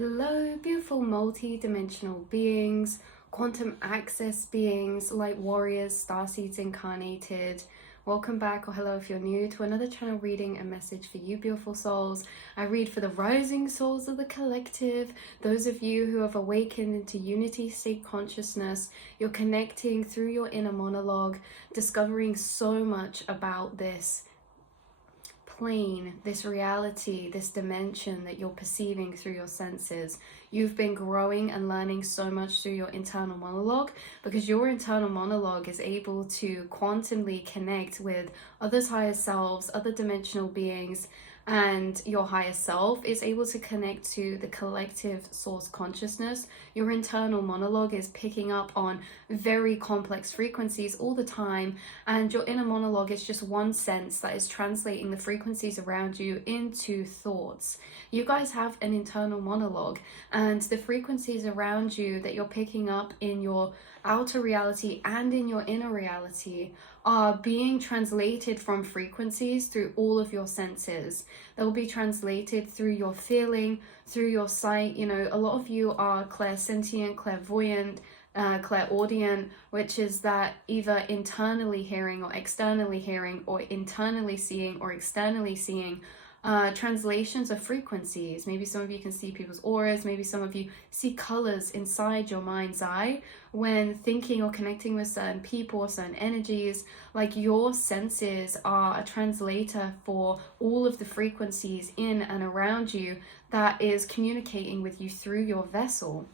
Hello, beautiful multi-dimensional beings, quantum access beings, light warriors, starseeds incarnated. Welcome back, or hello if you're new, to another channel reading and message for you, beautiful souls. I read for the rising souls of the collective, those of you who have awakened into unity state consciousness. You're connecting through your inner monologue, discovering so much about this plane, this reality, this dimension that you're perceiving through your senses. You've been growing and learning so much through your internal monologue, because your internal monologue is able to quantumly connect with others' higher selves, other dimensional beings, and your higher self is able to connect to the collective source consciousness. Your internal monologue is picking up on very complex frequencies all the time, and your inner monologue is just one sense that is translating the frequencies around you into thoughts. You guys have an internal monologue, and the frequencies around you that you're picking up in your outer reality and in your inner reality are being translated from frequencies through all of your senses. They'll be translated through your feeling, through your sight. You know, a lot of you are clairsentient, clairvoyant, clairaudient, which is that either internally hearing or externally hearing, or internally seeing or externally seeing translations of frequencies. Maybe some of you can see people's auras, maybe some of you see colors inside your mind's eye when thinking or connecting with certain people or certain energies. Like, your senses are a translator for all of the frequencies in and around you that is communicating with you through your vessel.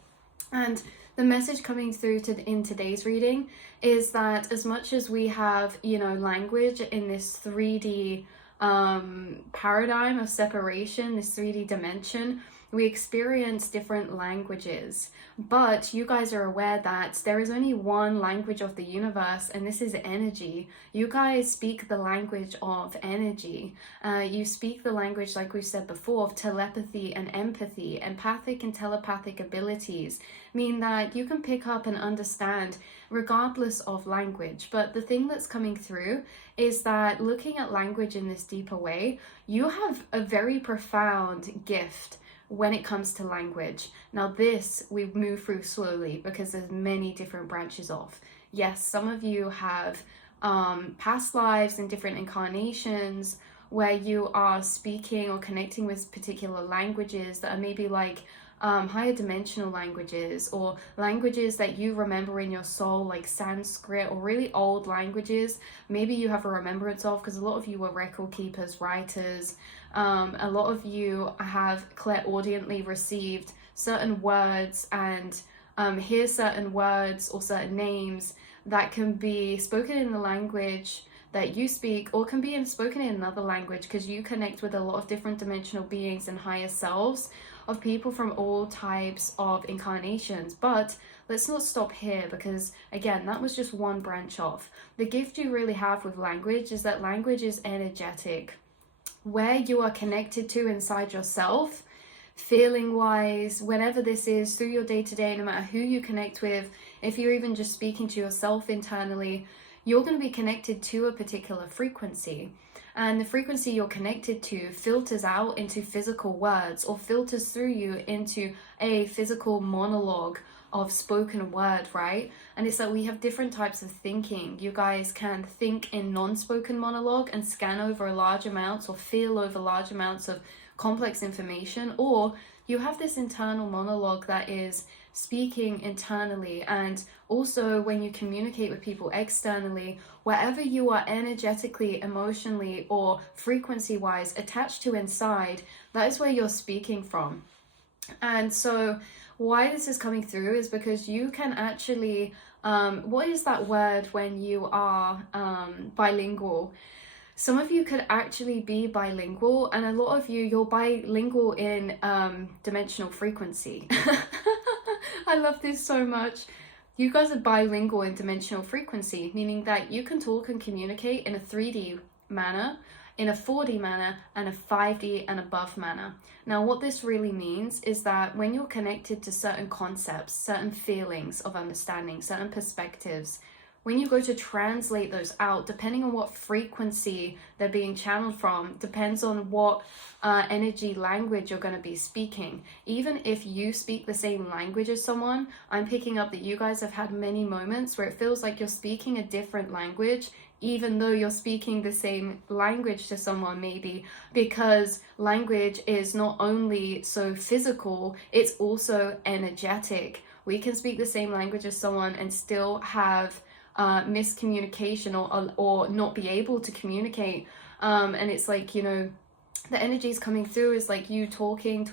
And the message coming through in today's reading is that as much as we have, language in this 3D paradigm of separation, this 3D dimension, we experience different languages. But you guys are aware that there is only one language of the universe, and this is energy. You guys speak the language of energy. You speak the language, like we said before, of telepathy and empathy. Empathic and telepathic abilities mean that you can pick up and understand regardless of language. But the thing that's coming through is that, looking at language in this deeper way, you have a very profound gift when it comes to language. Now this we move through slowly because there's many different branches of. Yes, some of you have past lives and different incarnations where you are speaking or connecting with particular languages that are maybe like higher dimensional languages, or languages that you remember in your soul, like Sanskrit, or really old languages maybe you have a remembrance of, because a lot of you were record keepers, writers. A lot of you have clairaudiently received certain words and hear certain words or certain names that can be spoken in the language that you speak, or can be spoken in another language, because you connect with a lot of different dimensional beings and higher selves of people from all types of incarnations. But let's not stop here, because again, that was just one branch off. The gift you really have with language is that language is energetic. Where you are connected to inside yourself, feeling wise, whenever this is, through your day-to-day, no matter who you connect with, if you're even just speaking to yourself internally, you're going to be connected to a particular frequency. And the frequency you're connected to filters out into physical words, or filters through you into a physical monologue of spoken word, right? And it's that we have different types of thinking. You guys can think in non-spoken monologue and scan over large amounts, or feel over large amounts of complex information, or you have this internal monologue that is speaking internally. And also, when you communicate with people externally, wherever you are energetically, emotionally, or frequency wise attached to inside, that is where you're speaking from. And so why this is coming through is because you can actually what is that word when you are bilingual? Some of you could actually be bilingual, and a lot of you, you're bilingual in dimensional frequency. I love this so much. You guys are bilingual in dimensional frequency, meaning that you can talk and communicate in a 3D manner, in a 4D manner, and a 5D and above manner. Now, what this really means is that when you're connected to certain concepts, certain feelings of understanding, certain perspectives, when you go to translate those out, depending on what frequency they're being channeled from, depends on what energy language you're going to be speaking. Even if you speak the same language as someone, I'm picking up that you guys have had many moments where it feels like you're speaking a different language, even though you're speaking the same language to someone, maybe because language is not only so physical, it's also energetic. We can speak the same language as someone and still have miscommunication or not be able to communicate. And it's like, you know, the energy is coming through is like you talking,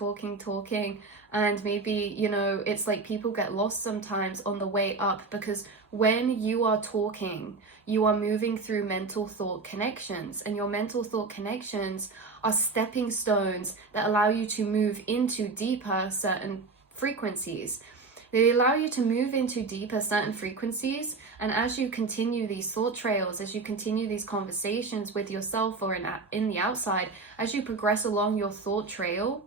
and maybe, you know, it's like people get lost sometimes on the way up, because when you are talking, you are moving through mental thought connections, and your mental thought connections are stepping stones that allow you to move into deeper certain frequencies. They allow you to move into deeper certain frequencies, and as you continue these thought trails, as you continue these conversations with yourself or in the outside, as you progress along your thought trail,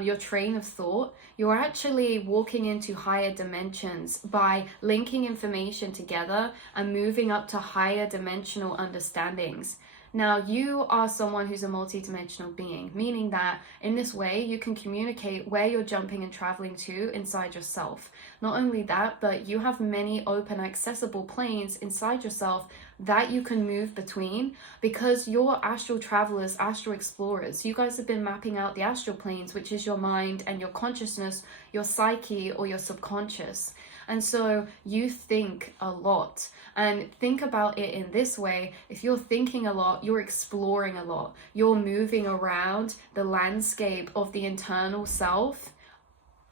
your train of thought, you're actually walking into higher dimensions by linking information together and moving up to higher dimensional understandings. Now, you are someone who's a multi-dimensional being, meaning that in this way, you can communicate where you're jumping and traveling to inside yourself. Not only that, but you have many open, accessible planes inside yourself that you can move between, because you're astral travelers, astral explorers. You guys have been mapping out the astral planes, which is your mind and your consciousness, your psyche or your subconscious. And so you think a lot, and think about it in this way. If you're thinking a lot, you're exploring a lot. You're moving around the landscape of the internal self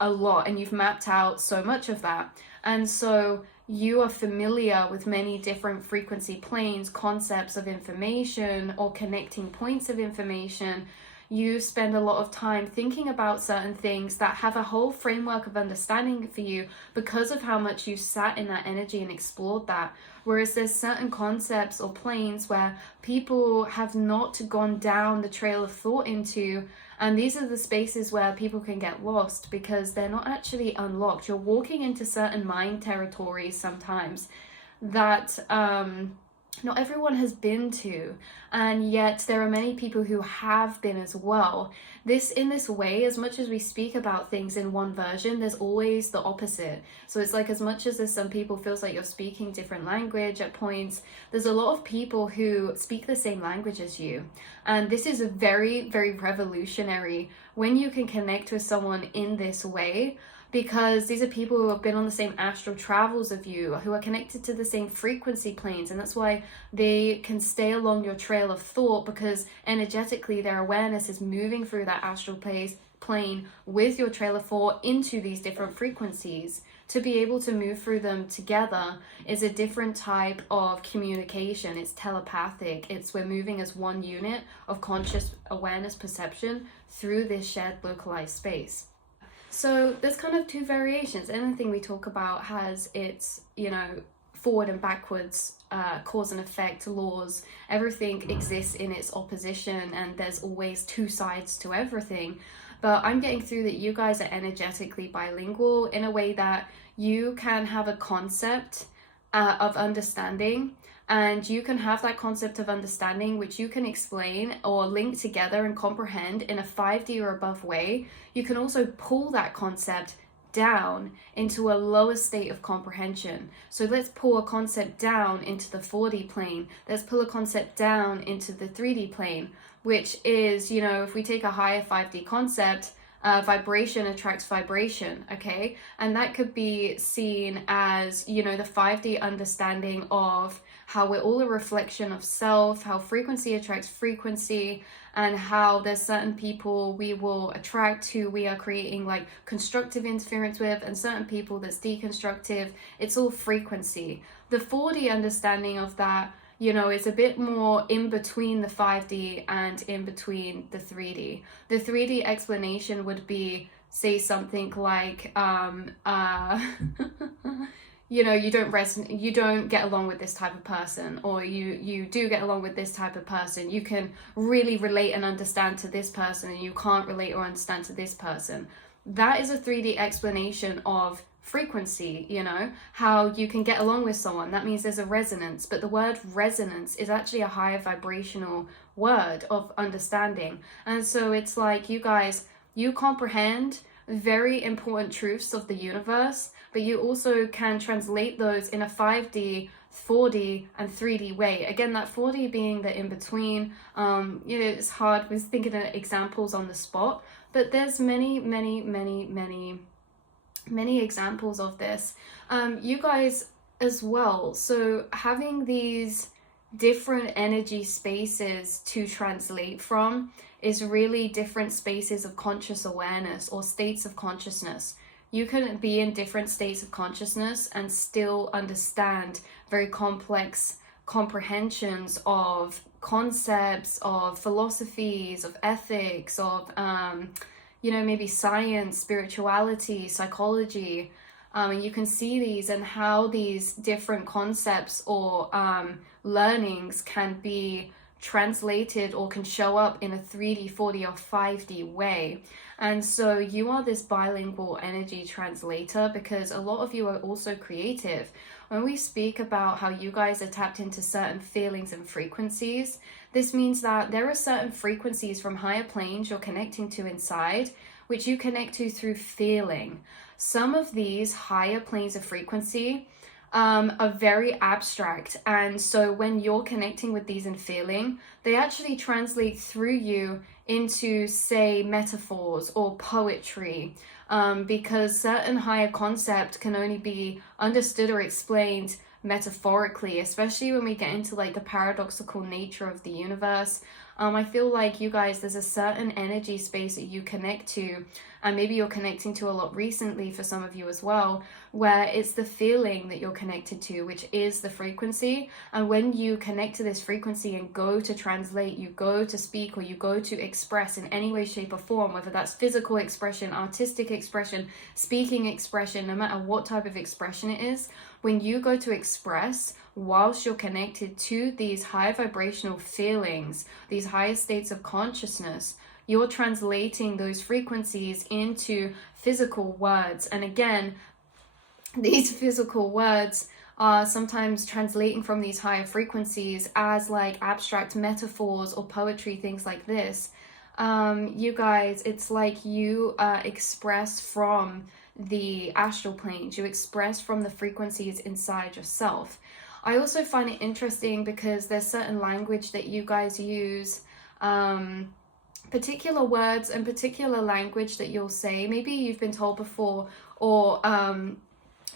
a lot, and you've mapped out so much of that. And so you are familiar with many different frequency planes, concepts of information or connecting points of information. You spend a lot of time thinking about certain things that have a whole framework of understanding for you because of how much you sat in that energy and explored that. Whereas there's certain concepts or planes where people have not gone down the trail of thought into, and these are the spaces where people can get lost because they're not actually unlocked. You're walking into certain mind territories sometimes that not everyone has been to, and yet there are many people who have been as well. In this way, as much as we speak about things in one version, there's always the opposite. So it's like, as much as there's some people feels like you're speaking different language at points, there's a lot of people who speak the same language as you. And this is very, very revolutionary when you can connect with someone in this way, because these are people who have been on the same astral travels of you, who are connected to the same frequency planes, and that's why they can stay along your trail of thought, because energetically their awareness is moving through that astral plane with your trail of thought into these different frequencies. To be able to move through them together is a different type of communication. It's telepathic. We're moving as one unit of conscious awareness perception through this shared localized space. So there's kind of two variations. Anything we talk about has its, you know, forward and backwards cause and effect laws. Everything exists in its opposition, and there's always two sides to everything. But I'm getting through that you guys are energetically bilingual in a way that you can have a concept of understanding, and you can have that concept of understanding which you can explain or link together and comprehend in a 5D or above way. You can also pull that concept down into a lower state of comprehension. So let's pull a concept down into the 4D plane. Let's pull a concept down into the 3D plane, which is, you know, if we take a higher 5D concept, vibration attracts vibration, okay? And that could be seen as, you know, the 5D understanding of how we're all a reflection of self, how frequency attracts frequency, and how there's certain people we will attract who we are creating like constructive interference with, and certain people that's deconstructive. It's all frequency. The 4D understanding of that, you know, is a bit more in between the 5D and in between the 3D. The 3D explanation would be, say something like, you know, you don't get along with this type of person, or you do get along with this type of person. You can really relate and understand to this person, and you can't relate or understand to this person. That is a 3D explanation of frequency, you know, how you can get along with someone. That means there's a resonance, but the word resonance is actually a higher vibrational word of understanding. And so it's like, you guys, you comprehend very important truths of the universe, but you also can translate those in a 5D, 4D and 3D way. Again, that 4D being the in between. You know, it's hard with thinking of examples on the spot, but there's many examples of this. You guys as well. So having these different energy spaces to translate from is really different spaces of conscious awareness or states of consciousness. You can be in different states of consciousness and still understand very complex comprehensions of concepts, of philosophies, of ethics, of you know, maybe science, spirituality, psychology. And you can see these and how these different concepts or learnings can be translated or can show up in a 3D, 4D, or 5D way. And so you are this bilingual energy translator because a lot of you are also creative. When we speak about how you guys are tapped into certain feelings and frequencies, this means that there are certain frequencies from higher planes you're connecting to inside, which you connect to through feeling. Some of these higher planes of frequency are very abstract, and so when you're connecting with these and feeling, they actually translate through you into, say, metaphors or poetry, because certain higher concept can only be understood or explained metaphorically, especially when we get into like the paradoxical nature of the universe. I feel like you guys, there's a certain energy space that you connect to, and maybe you're connecting to a lot recently for some of you as well, where it's the feeling that you're connected to, which is the frequency. And when you connect to this frequency and go to translate, you go to speak, or you go to express in any way, shape or form, whether that's physical expression, artistic expression, speaking expression, no matter what type of expression it is, when you go to express whilst you're connected to these higher vibrational feelings, these higher states of consciousness, you're translating those frequencies into physical words. And again, these physical words are sometimes translating from these higher frequencies as like abstract metaphors or poetry, things like this. You guys, it's like you express from the astral planes, you express from the frequencies inside yourself. I also find it interesting because there's certain language that you guys use, particular words and particular language that you'll say. Maybe you've been told before, or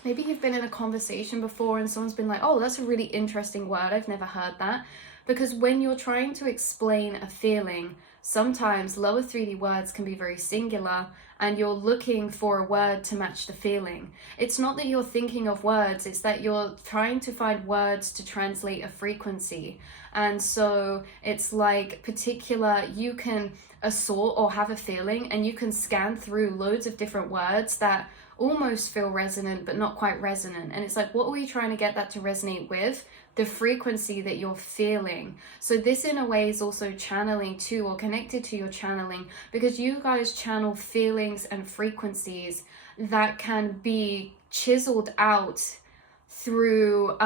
maybe you've been in a conversation before and someone's been like, oh, that's a really interesting word, I've never heard that. Because when you're trying to explain a feeling, sometimes lower 3D words can be very singular, and you're looking for a word to match the feeling. It's not that you're thinking of words, it's that you're trying to find words to translate a frequency. And so it's like particular, you can assort or have a feeling, and you can scan through loads of different words that almost feel resonant but not quite resonant. And it's like, what were you trying to get that to resonate with? The frequency that you're feeling. So this in a way is also channeling too, or connected to your channeling, because you guys channel feelings and frequencies that can be chiseled out through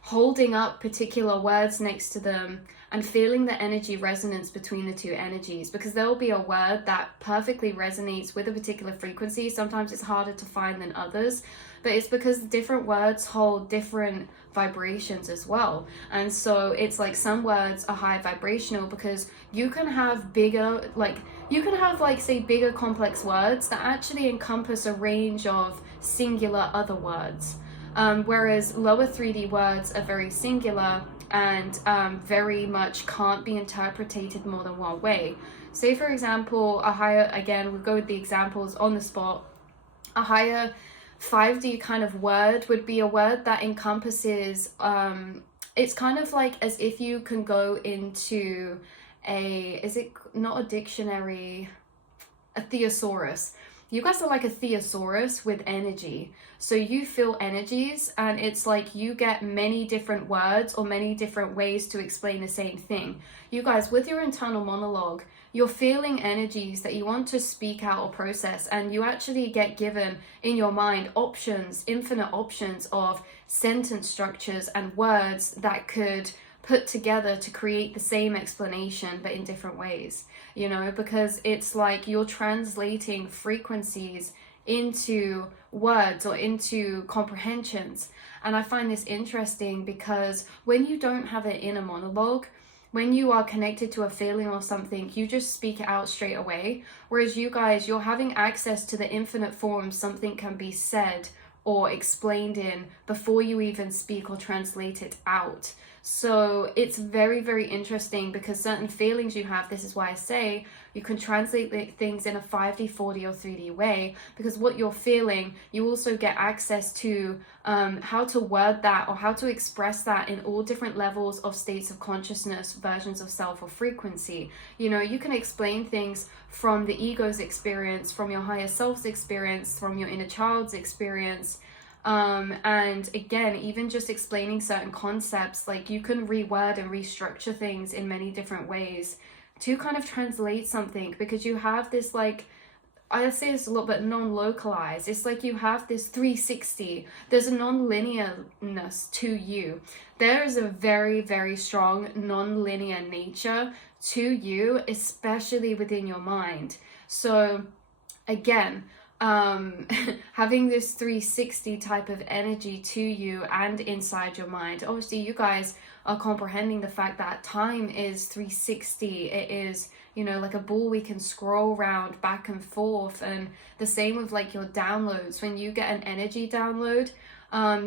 holding up particular words next to them and feeling the energy resonance between the two energies, because there will be a word that perfectly resonates with a particular frequency. Sometimes it's harder to find than others, but it's because different words hold different vibrations as well. And so it's like some words are high vibrational because you can have bigger, like you can have like say bigger complex words that actually encompass a range of singular other words, whereas lower 3D words are very singular and very much can't be interpreted more than one way. Say for example, a higher, again we'll go with the examples on the spot, a higher 5D kind of word would be a word that encompasses, it's kind of like as if you can go into a, is it not a dictionary, a thesaurus. you guys are like a thesaurus with energy. So you feel energies, and it's like you get many different words or many different ways to explain the same thing. You guys, with your internal monologue, you're feeling energies that you want to speak out or process, and you actually get given in your mind options, infinite options of sentence structures and words that could put together to create the same explanation but in different ways, you know, because it's like you're translating frequencies into words or into comprehensions. And I find this interesting because when you don't have an inner monologue, when you are connected to a feeling or something, you just speak it out straight away. Whereas you guys, you're having access to the infinite forms something can be said or explained in before you even speak or translate it out. So it's very, very interesting because certain feelings you have, this is why I say you can translate things in a 5D, 4D or 3D way, because what you're feeling, you also get access to how to word that or how to express that in all different levels of states of consciousness, versions of self or frequency. You know, you can explain things from the ego's experience, from your higher self's experience, from your inner child's experience. And again, even just explaining certain concepts, like you can reword and restructure things in many different ways to kind of translate something, because you have this, like, I say this a lot, but non-localized. It's like you have this 360. There's a non-linearness to you. There is a very, very strong non-linear nature to you, especially within your mind. So again, having this 360 type of energy to you and inside your mind. Obviously, you guys are comprehending the fact that time is 360. It is, you know, like a ball we can scroll around back and forth. And the same with like your downloads. When you get an energy download,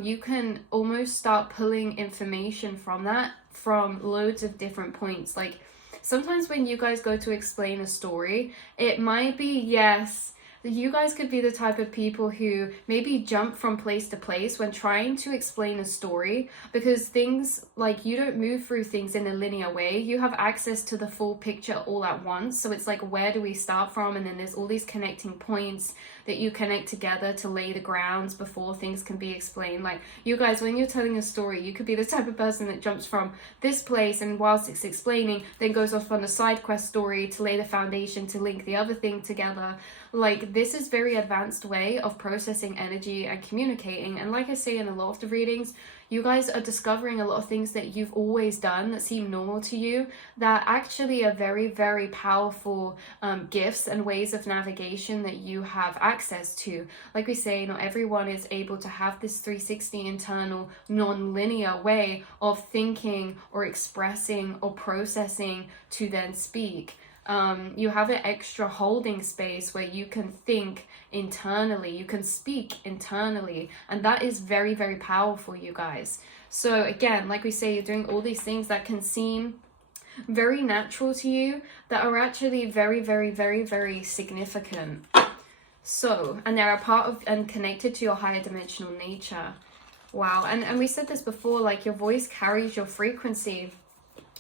you can almost start pulling information from that from loads of different points. Like sometimes when you guys go to explain a story, it might be, yes, you guys could be the type of people who maybe jump from place to place when trying to explain a story, because things, like, you don't move through things in a linear way. You have access to the full picture all at once. So it's like, where do we start from? And then there's all these connecting points that you connect together to lay the grounds before things can be explained. Like you guys, when you're telling a story, you could be the type of person that jumps from this place and whilst it's explaining, then goes off on a side quest story to lay the foundation to link the other thing together. Like, this is very advanced way of processing energy and communicating. And like I say in a lot of the readings, you guys are discovering a lot of things that you've always done that seem normal to you, that actually are very, very powerful gifts and ways of navigation that you have access to. Like we say, not everyone is able to have this 360 internal non-linear way of thinking or expressing or processing to then speak. You have an extra holding space where you can think internally, you can speak internally, and that is very, very powerful, you guys. So again, like we say, you're doing all these things that can seem very natural to you, that are actually very, very, very, very significant. So, and they're a part of and connected to your higher dimensional nature. Wow. And we said this before, like your voice carries your frequency.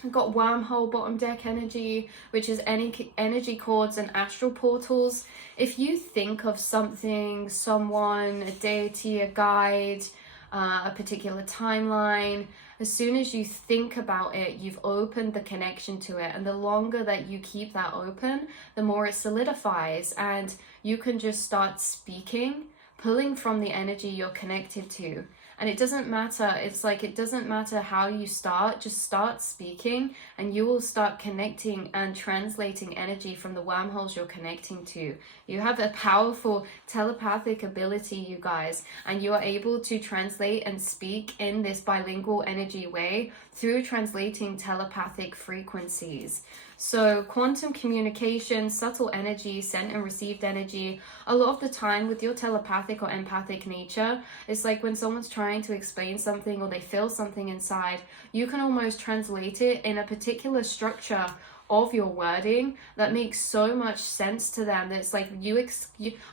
We've got wormhole, bottom deck energy, which is any energy cords and astral portals. If you think of something, someone, a deity, a guide, a particular timeline, as soon as you think about it, you've opened the connection to it. And the longer that you keep that open, the more it solidifies. And you can just start speaking, pulling from the energy you're connected to. And it doesn't matter, it's like, it doesn't matter how you start, just start speaking and you will start connecting and translating energy from the wormholes you're connecting to. You have a powerful telepathic ability, you guys, and you are able to translate and speak in this bilingual energy way through translating telepathic frequencies. So quantum communication, subtle energy, sent and received energy, a lot of the time with your telepathic or empathic nature, it's like when someone's trying to explain something or they feel something inside, you can almost translate it in a particular structure of your wording that makes so much sense to them that it's like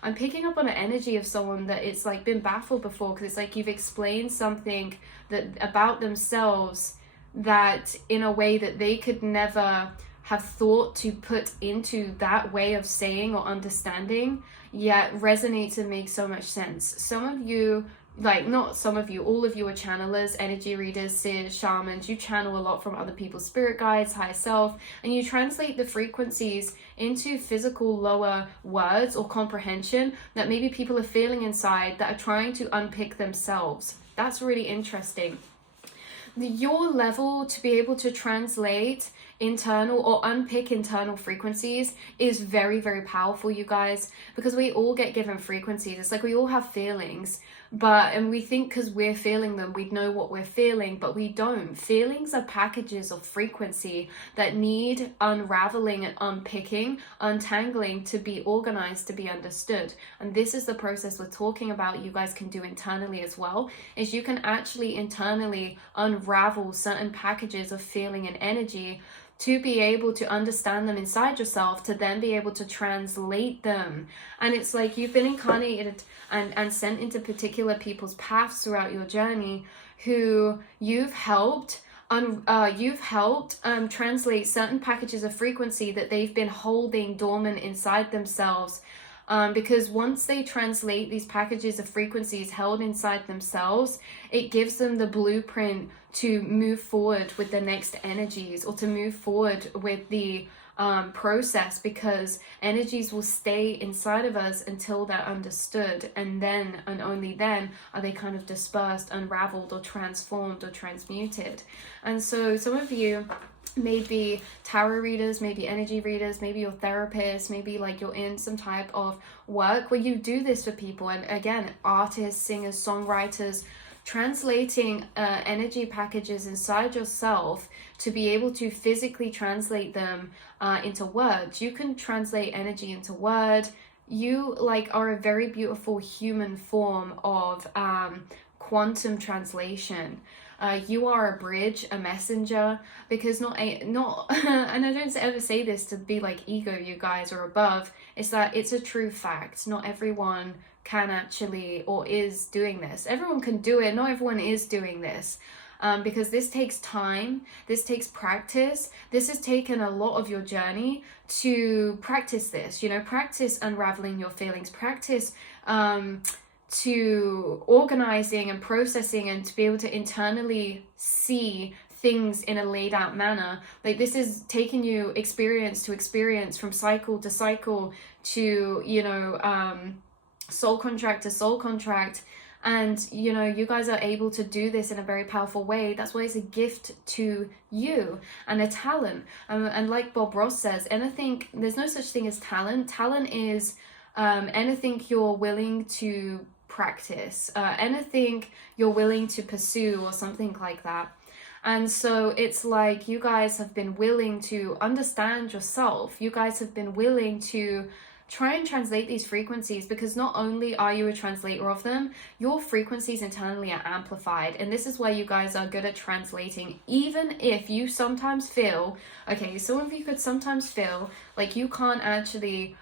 I'm picking up on an energy of someone that it's like been baffled before, because it's like you've explained something that about themselves that in a way that they could never have thought to put into that way of saying or understanding. yet resonates and makes so much sense. Some of you, like, not some of you, all of you are channelers, energy readers, seers, shamans. You channel a lot from other people's spirit guides, higher self, and you translate the frequencies into physical lower words or comprehension that maybe people are feeling inside that are trying to unpick themselves. That's really interesting. Your level to be able to translate internal or unpick internal frequencies is very, very powerful, you guys, because we all get given frequencies. It's like we all have feelings, and we think because we're feeling them, we'd know what we're feeling, but we don't. Feelings are packages of frequency that need unraveling and unpicking, untangling to be organized, to be understood. And this is the process we're talking about. You guys can do internally as well, is you can actually internally unravel certain packages of feeling and energy to be able to understand them inside yourself, to then be able to translate them. And it's like you've been incarnated and sent into particular people's paths throughout your journey who you've helped translate certain packages of frequency that they've been holding dormant inside themselves. Because once they translate these packages of frequencies held inside themselves, it gives them the blueprint to move forward with the next energies, or to move forward with the process, because energies will stay inside of us until they're understood, and then and only then are they kind of dispersed, unraveled, or transformed or transmuted. And so some of you maybe tarot readers, maybe energy readers, maybe you're therapists, maybe like you're in some type of work where you do this for people. And again, artists, singers, songwriters, translating energy packages inside yourself to be able to physically translate them into words. You can translate energy into word. You are a very beautiful human form of quantum translation. You are a bridge, a messenger, because not and I don't ever say this to be like ego, you guys, or above. It's that it's a true fact. Not everyone can actually or is doing this. Everyone can do it. Not everyone is doing this. Because this takes time, this takes practice. This has taken a lot of your journey to practice this, practice unraveling your feelings, practice to organizing and processing, and to be able to internally see things in a laid out manner. Like, this is taking you experience to experience, from cycle to cycle, to soul contract to soul contract. And you guys are able to do this in a very powerful way. That's why it's a gift to you and a talent. And like Bob Ross says, there's no such thing as talent. Talent is anything you're willing to practice, anything you're willing to pursue, or something like that. And so it's like you guys have been willing to understand yourself. You guys have been willing to try and translate these frequencies, because not only are you a translator of them, your frequencies internally are amplified. And this is why you guys are good at translating, even if you sometimes feel, some of you could sometimes feel like you can't actually.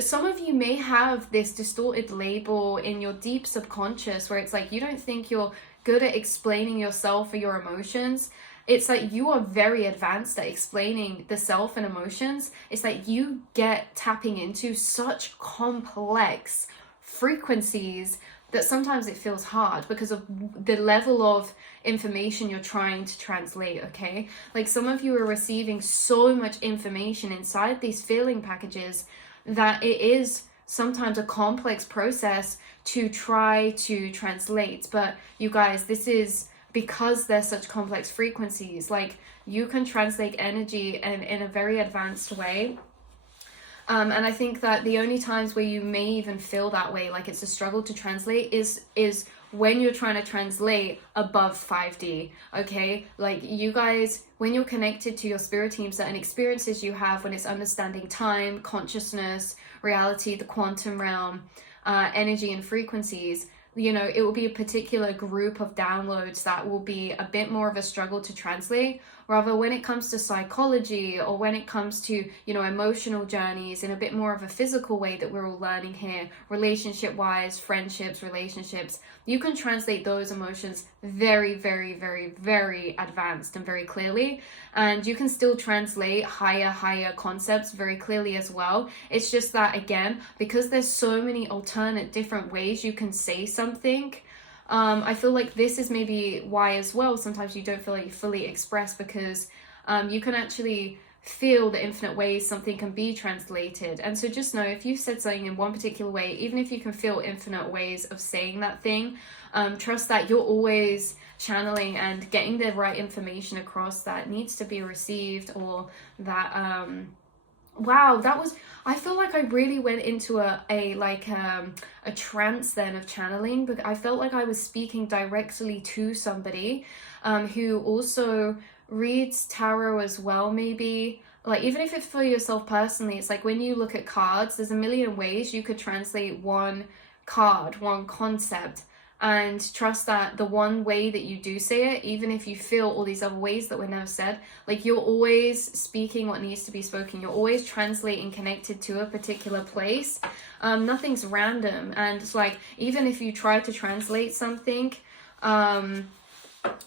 Some of you may have this distorted label in your deep subconscious where it's like you don't think you're good at explaining yourself or your emotions. It's like you are very advanced at explaining the self and emotions. It's like you get tapping into such complex frequencies that sometimes it feels hard because of the level of information you're trying to translate, okay? Like, some of you are receiving so much information inside these feeling packages that it is sometimes a complex process to try to translate. But you guys, this is because they're such complex frequencies. Like, you can translate energy in a very advanced way. And I think that the only times where you may even feel that way, like it's a struggle to translate, is when you're trying to translate above 5D, okay? Like, you guys, when you're connected to your spirit team, certain experiences you have when it's understanding time, consciousness, reality, the quantum realm, energy and frequencies, it will be a particular group of downloads that will be a bit more of a struggle to translate. Rather, when it comes to psychology, or when it comes to, you know, emotional journeys in a bit more of a physical way that we're all learning here, relationship wise, friendships, relationships, you can translate those emotions very, very, very, very advanced and very clearly. And you can still translate higher concepts very clearly as well. It's just that, again, because there's so many alternate different ways you can say something, I feel like this is maybe why as well sometimes you don't feel like you fully express, because you can actually feel the infinite ways something can be translated. And so just know, if you said something in one particular way, even if you can feel infinite ways of saying that thing, trust that you're always channeling and getting the right information across that needs to be received, or that wow, that was, I feel like I really went into a trance then of channeling, but I felt like I was speaking directly to somebody who also reads tarot as well, maybe. Like, even if it's for yourself personally, it's like when you look at cards, there's a million ways you could translate one card, one concept. And trust that the one way that you do say it, even if you feel all these other ways that were never said, like, you're always speaking what needs to be spoken. You're always translating connected to a particular place. Nothing's random. And it's like, even if you try to translate something and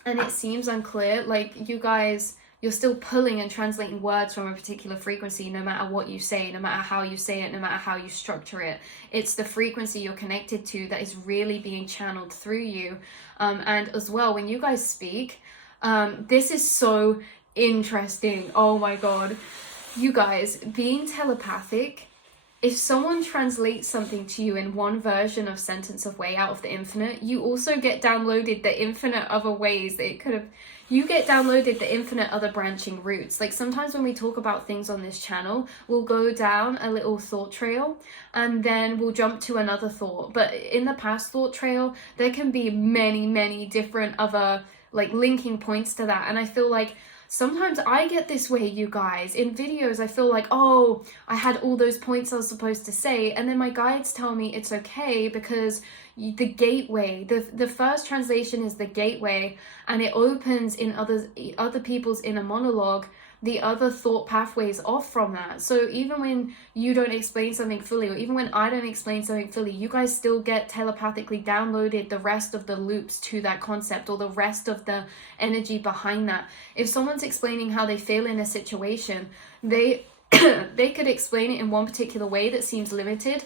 it seems unclear, like, you guys, you're still pulling and translating words from a particular frequency, no matter what you say, no matter how you say it, no matter how you structure it. It's the frequency you're connected to that is really being channeled through you. And as well, when you guys speak, this is so interesting. Oh my God. You guys, being telepathic, if someone translates something to you in one version of sentence of way out of the infinite, you also get downloaded the infinite other ways that it could have. You get downloaded the infinite other branching routes. Like, sometimes when we talk about things on this channel, we'll go down a little thought trail and then we'll jump to another thought. But in the past thought trail, there can be many different other, like, linking points to that. And I feel like sometimes I get this way, you guys. In videos, I feel like, oh, I had all those points I was supposed to say, and then my guides tell me it's okay because the gateway, the first translation is the gateway, and it opens in other people's inner monologue the other thought pathways off from that. So even when you don't explain something fully, or even when I don't explain something fully, you guys still get telepathically downloaded the rest of the loops to that concept, or the rest of the energy behind that. If someone's explaining how they feel in a situation, they they could explain it in one particular way that seems limited,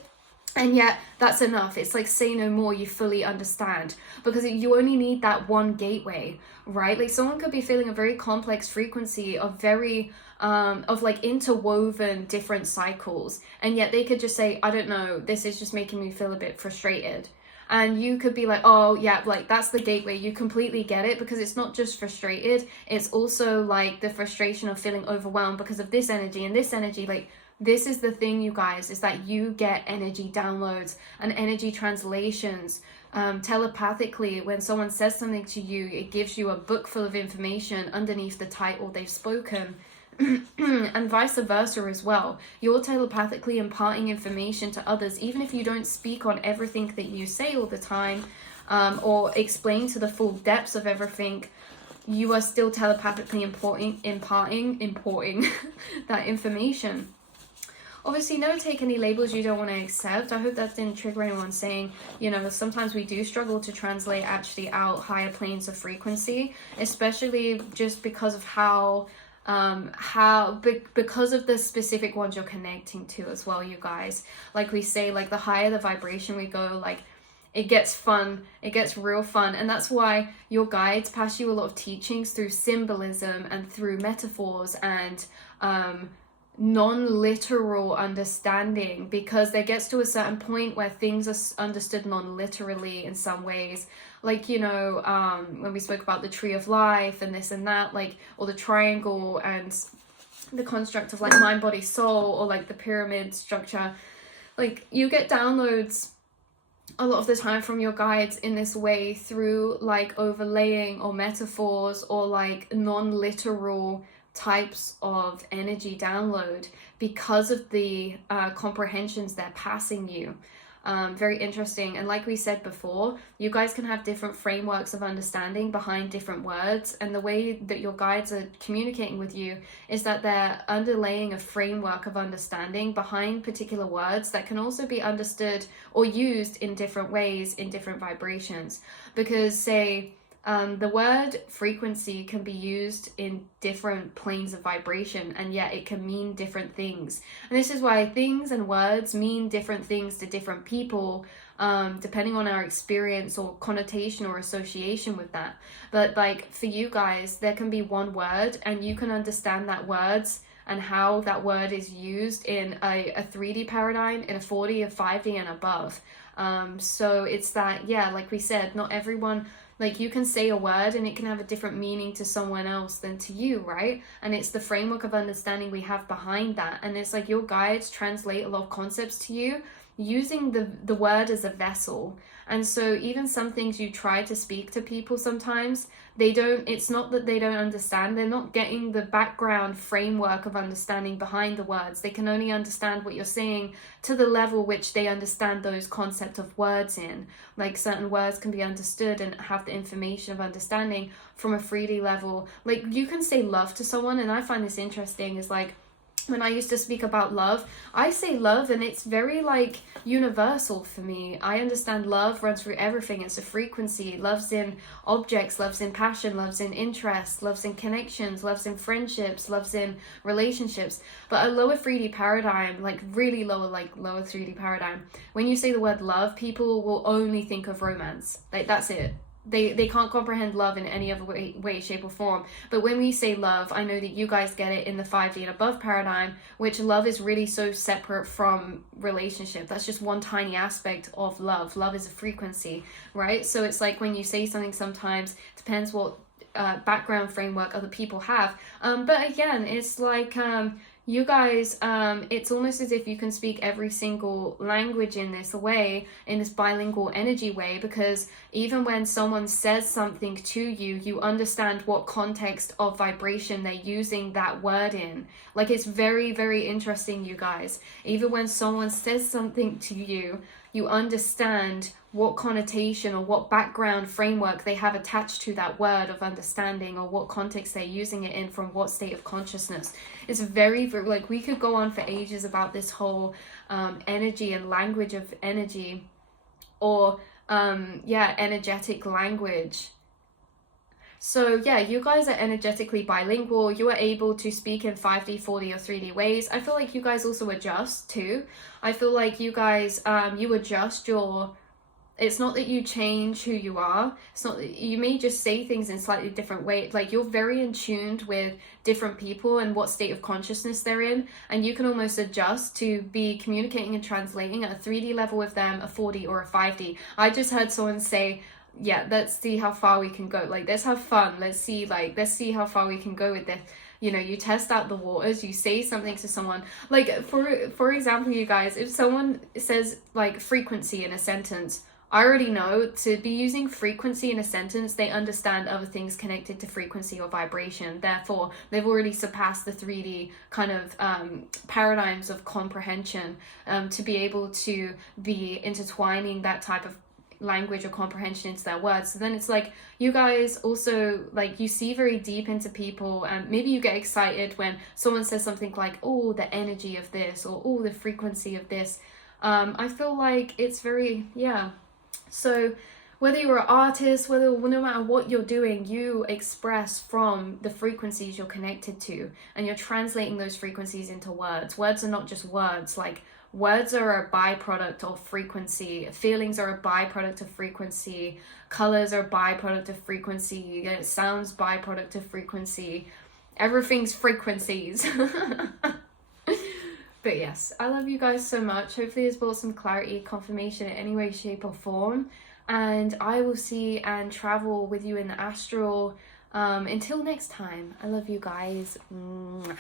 and yet that's enough. It's like, say no more, you fully understand, because you only need that one gateway, right? Like, someone could be feeling a very complex frequency of very of like interwoven different cycles, and yet they could just say, I don't know, this is just making me feel a bit frustrated. And you could be like, oh yeah, like, that's the gateway. You completely get it, because it's not just frustrated, it's also like the frustration of feeling overwhelmed because of this energy and this energy. Like, this is the thing, you guys, is that you get energy downloads and energy translations telepathically. When someone says something to you, it gives you a book full of information underneath the title they've spoken. And vice versa as well. You're telepathically imparting information to others, even if you don't speak on everything that you say all the time, or explain to the full depths of everything. You are still telepathically importing that information. Obviously, never take any labels you don't want to accept. I hope that didn't trigger anyone saying, you know, sometimes we do struggle to translate actually out higher planes of frequency, especially just because of because of the specific ones you're connecting to as well, you guys. Like we say, like, the higher the vibration we go, like, it gets fun, it gets real fun. And that's why your guides pass you a lot of teachings through symbolism and through metaphors and non-literal understanding, because there gets to a certain point where things are understood non-literally in some ways. Like, you know, when we spoke about the tree of life and this and that, like, or the triangle and the construct of like mind, body, soul, or like the pyramid structure, like, you get downloads a lot of the time from your guides in this way through like overlaying or metaphors or like non-literal types of energy download, because of the comprehensions they're passing you. Very interesting. And like we said before, you guys can have different frameworks of understanding behind different words, and the way that your guides are communicating with you is that they're underlaying a framework of understanding behind particular words that can also be understood or used in different ways in different vibrations. Because say the word frequency can be used in different planes of vibration, and yet it can mean different things. And this is why things and words mean different things to different people, depending on our experience or connotation or association with that. But like for you guys, there can be one word and you can understand that words and how that word is used in a 3D paradigm, in a 4D, a 5D and above. So it's that, yeah, like we said, not everyone, like you can say a word and it can have a different meaning to someone else than to you, right? And it's the framework of understanding we have behind that. And it's like your guides translate a lot of concepts to you using the word as a vessel. And so even some things you try to speak to people sometimes, it's not that they don't understand, they're not getting the background framework of understanding behind the words. They can only understand what you're saying to the level which they understand those concepts of words in. Like certain words can be understood and have the information of understanding from a 3D level. Like you can say love to someone, and I find this interesting, is like, when I used to speak about love, I say love and it's very like universal for me. I understand love runs through everything. It's a frequency. Love's in objects, love's in passion, love's in interest, love's in connections, love's in friendships, love's in relationships. But a lower 3D paradigm, like really lower, like lower 3D paradigm, when you say the word love, people will only think of romance. Like that's it. They can't comprehend love in any other way, shape or form. But when we say love, I know that you guys get it in the 5D and above paradigm, which love is really so separate from relationship. That's just one tiny aspect of love. Love is a frequency, right? So it's like when you say something, sometimes depends what background framework other people have. But again, it's like you guys, it's almost as if you can speak every single language in this way, in this bilingual energy way, because even when someone says something to you, you understand what context of vibration they're using that word in. Like it's very, very interesting, you guys. Even when someone says something to you, you understand what connotation or what background framework they have attached to that word of understanding, or what context they're using it in, from what state of consciousness. It's very, very, like we could go on for ages about this whole energy and language of energy, or energetic language. So yeah, you guys are energetically bilingual. You are able to speak in 5D, 4D or 3D ways. I feel like you guys also adjust too. I feel like you guys, you adjust your, it's not that you change who you are. It's not that you may just say things in slightly different ways. Like you're very in tuned with different people and what state of consciousness they're in. And you can almost adjust to be communicating and translating at a 3D level with them, a 4D or a 5D. I just heard someone say, yeah, let's see how far we can go. Like, let's have fun. Let's see how far we can go with this. You know, you test out the waters, you say something to someone. Like, for example, you guys, if someone says, like, frequency in a sentence, I already know to be using frequency in a sentence, they understand other things connected to frequency or vibration. Therefore, they've already surpassed the 3D kind of paradigms of comprehension to be able to be intertwining that type of language or comprehension into their words. So then it's like you guys also, like, you see very deep into people, and maybe you get excited when someone says something like, oh, the energy of this, or oh, the frequency of this. I feel like it's very, yeah. So whether you're an artist, no matter what you're doing, you express from the frequencies you're connected to, and you're translating those frequencies into words. Words are not just words. Like, words are a byproduct of frequency. Feelings are a byproduct of frequency. Colors are a byproduct of frequency. Sounds byproduct of frequency. Everything's frequencies. But yes, I love you guys so much. Hopefully it's brought some clarity, confirmation in any way, shape or form. And I will see and travel with you in the astral. Until next time, I love you guys. Mwah.